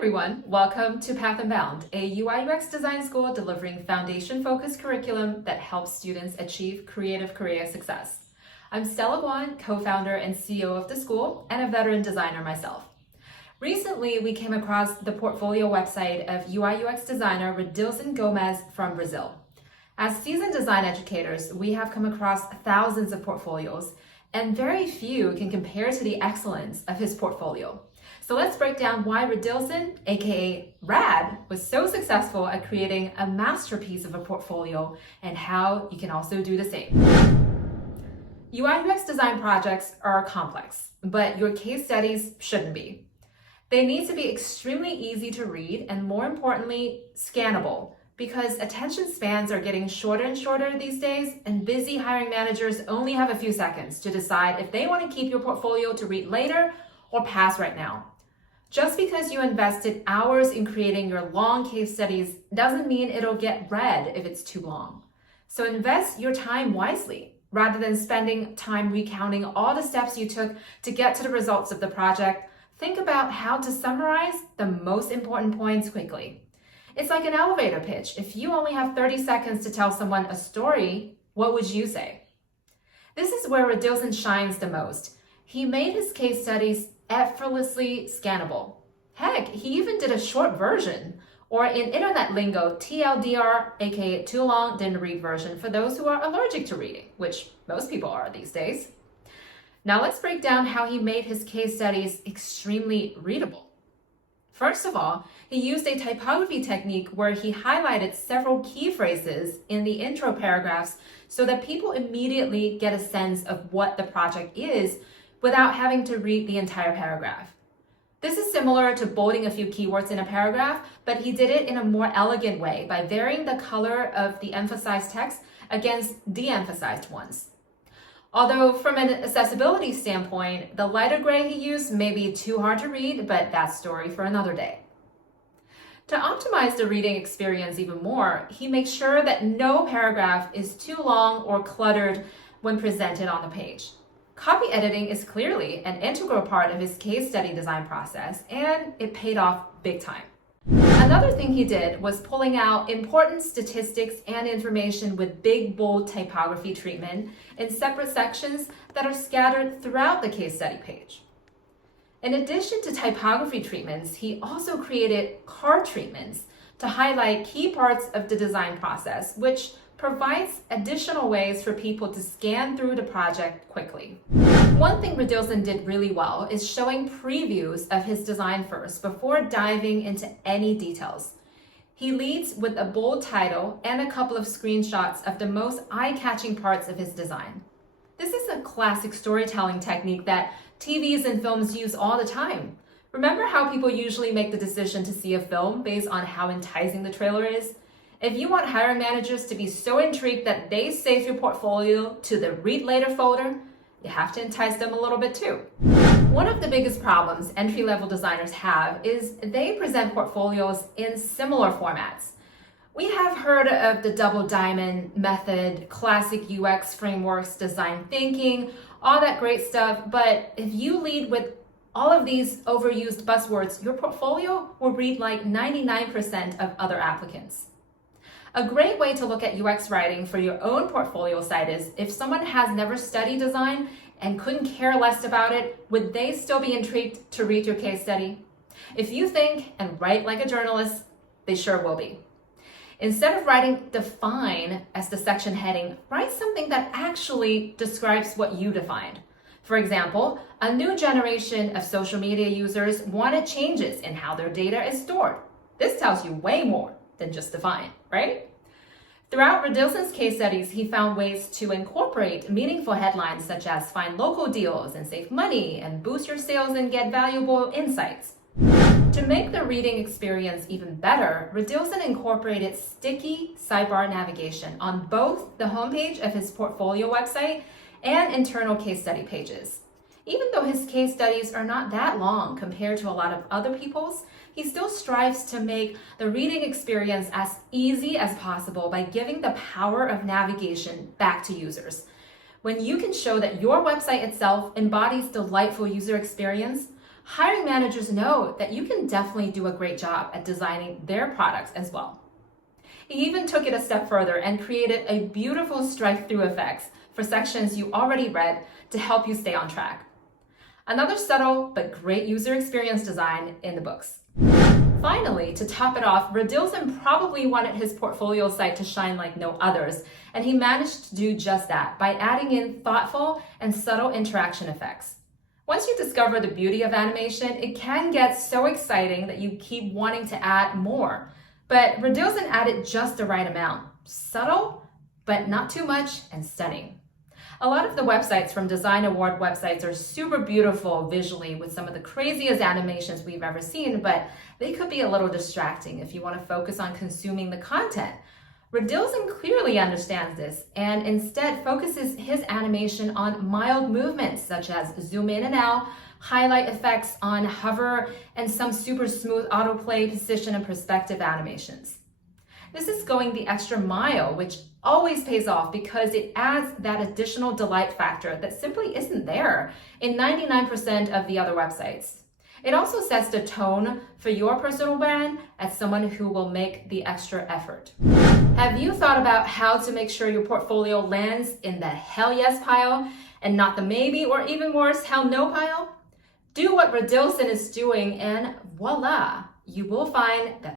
everyone, welcome to Path and Bound, a UI/UX design school delivering foundation-focused curriculum that helps students achieve creative career success. I'm Stella Guan, co-founder and CEO of the school, and a veteran designer myself. Recently, we came across the portfolio website of UI/UX designer Redilson Gomez from Brazil. As seasoned design educators, we have come across thousands of portfolios, and very few can compare to the excellence of his portfolio. So let's break down why Redilson, aka Rad, was so successful at creating a masterpiece of a portfolio and how you can also do the same. UI/UX design projects are complex, but your case studies shouldn't be. They need to be extremely easy to read and, more importantly, scannable, because attention spans are getting shorter and shorter these days, and busy hiring managers only have a few seconds to decide if they want to keep your portfolio to read later or pass right now. Just because you invested hours in creating your long case studies doesn't mean it'll get read if it's too long. So invest your time wisely. Rather than spending time recounting all the steps you took to get to the results of the project, think about how to summarize the most important points quickly. It's like an elevator pitch. If you only have 30 seconds to tell someone a story, what would you say? This is where Redilson shines the most. He made his case studies effortlessly scannable. Heck, he even did a short version, or in internet lingo, TLDR, aka too long, didn't read version, for those who are allergic to reading, which most people are these days. Now let's break down how he made his case studies extremely readable. First of all, he used a typography technique where he highlighted several key phrases in the intro paragraphs so that people immediately get a sense of what the project is without having to read the entire paragraph. This is similar to bolding a few keywords in a paragraph, but he did it in a more elegant way by varying the color of the emphasized text against de-emphasized ones. Although from an accessibility standpoint, the lighter gray he used may be too hard to read, but that's a story for another day. To optimize the reading experience even more, he makes sure that no paragraph is too long or cluttered when presented on the page. Copy editing is clearly an integral part of his case study design process, and it paid off big time. Another thing he did was pulling out important statistics and information with big, bold typography treatment in separate sections that are scattered throughout the case study page. In addition to typography treatments, he also created card treatments to highlight key parts of the design process, which provides additional ways for people to scan through the project quickly. One thing Redilson did really well is showing previews of his design first before diving into any details. He leads with a bold title and a couple of screenshots of the most eye-catching parts of his design. This is a classic storytelling technique that TVs and films use all the time. Remember how people usually make the decision to see a film based on how enticing the trailer is? If you want hiring managers to be so intrigued that they save your portfolio to the read later folder, you have to entice them a little bit too. One of the biggest problems entry-level designers have is they present portfolios in similar formats. We have heard of the double diamond method, classic UX frameworks, design thinking, all that great stuff, but if you lead with all of these overused buzzwords, your portfolio will read like 99% of other applicants. A great way to look at UX writing for your own portfolio site is if someone has never studied design and couldn't care less about it, would they still be intrigued to read your case study? If you think and write like a journalist, they sure will be. Instead of writing define as the section heading, write something that actually describes what you defined. For example, a new generation of social media users wanted changes in how their data is stored. This tells you way more than just define, right? Throughout Redilson's case studies, he found ways to incorporate meaningful headlines such as find local deals and save money and boost your sales and get valuable insights. To make the reading experience even better, Redilson incorporated sticky sidebar navigation on both the homepage of his portfolio website and internal case study pages. Even though his case studies are not that long compared to a lot of other people's, he still strives to make the reading experience as easy as possible by giving the power of navigation back to users. When you can show that your website itself embodies delightful user experience, hiring managers know that you can definitely do a great job at designing their products as well. He even took it a step further and created a beautiful strike-through effects for sections you already read to help you stay on track. Another subtle but great user experience design in the books. Finally, to top it off, Radilson probably wanted his portfolio site to shine like no others, and he managed to do just that by adding in thoughtful and subtle interaction effects. Once you discover the beauty of animation, it can get so exciting that you keep wanting to add more. But Radilson added just the right amount. Subtle, but not too much, and stunning. A lot of the websites from Design Award websites are super beautiful visually with some of the craziest animations we've ever seen, but they could be a little distracting if you want to focus on consuming the content. Radilson clearly understands this and instead focuses his animation on mild movements such as zoom in and out, highlight effects on hover, and some super smooth autoplay, position, and perspective animations. This is going the extra mile, which always pays off because it adds that additional delight factor that simply isn't there in 99% of the other websites. It also sets the tone for your personal brand as someone who will make the extra effort. Have you thought about how to make sure your portfolio lands in the hell yes pile and not the maybe or even worse, hell no pile? Do what Radilson is doing and voila, you will find that